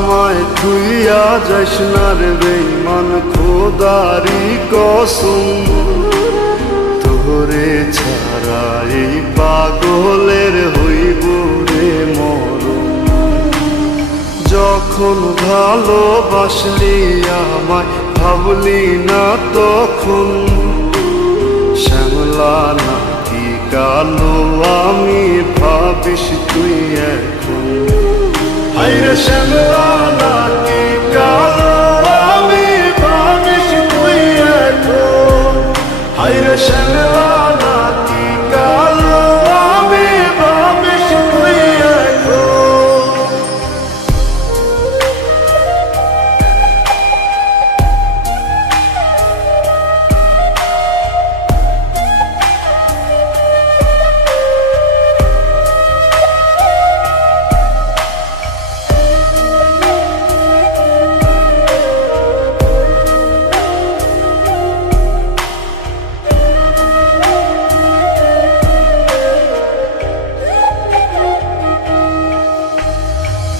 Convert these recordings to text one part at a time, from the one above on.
আমায় থুইয়া যাস না রে বেঈমান খোদারি কসম, তোরে ছাড়া এই পাগলের হইব রে মরণ। যখন ভালোবাসলি আমায় ভাবলি না তখন, শ্যামলা নাকি কালো আমি ভাবিস তুই এখন। হায়রে শ্যামলা নাকি কালো আমি ভাবিস তুই এখন। হায়রে শ্যামলা নাকি কালো আমি ভাবিস তুই এখন।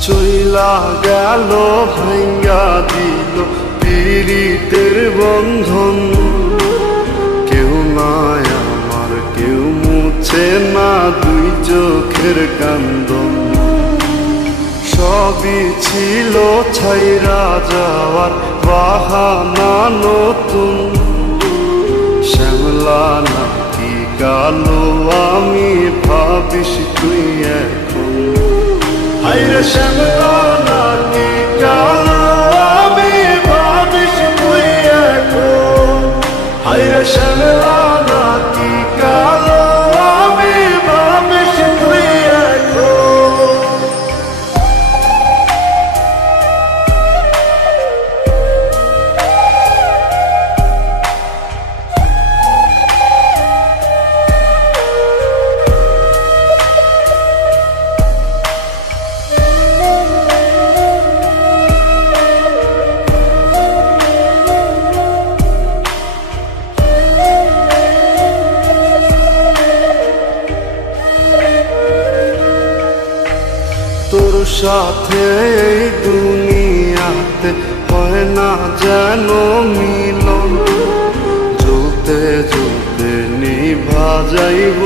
চইলা গেল ভাঙ্গা দিল পীড়িতের বন্ধন, কেউ নাই আমার কেউ মুছে না দুই চোখের কান্দন। সবই ছিল ছাইরা যাওয়ার বাহানা নতুন, শ্যামলা নাকি কালো আমি ভাবিস তুই এখন। হায়রে শ্যামলা নাকি কালো আমি ভাবিস তুই এখন। হায়রে শ্যামলা নাকি কালো আমি ভাবিস তুই এখন। তোর সাথে এই দুনিয়াতে হয় না যেন মিলন, জ্বলতে জ্বলতে নিভা যাইব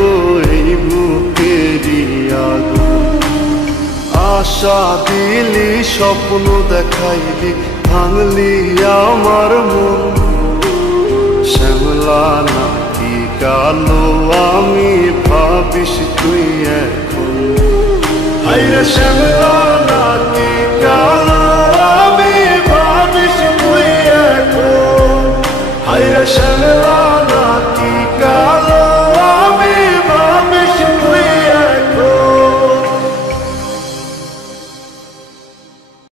এই বুকেরই আগুন। আশা দিলি স্বপ্ন দেখাইলি ভাঙলি আমার মন, শ্যামলা নাকি কালো আমি ভাবিস তুই এখন। হায়রে শ্যামলা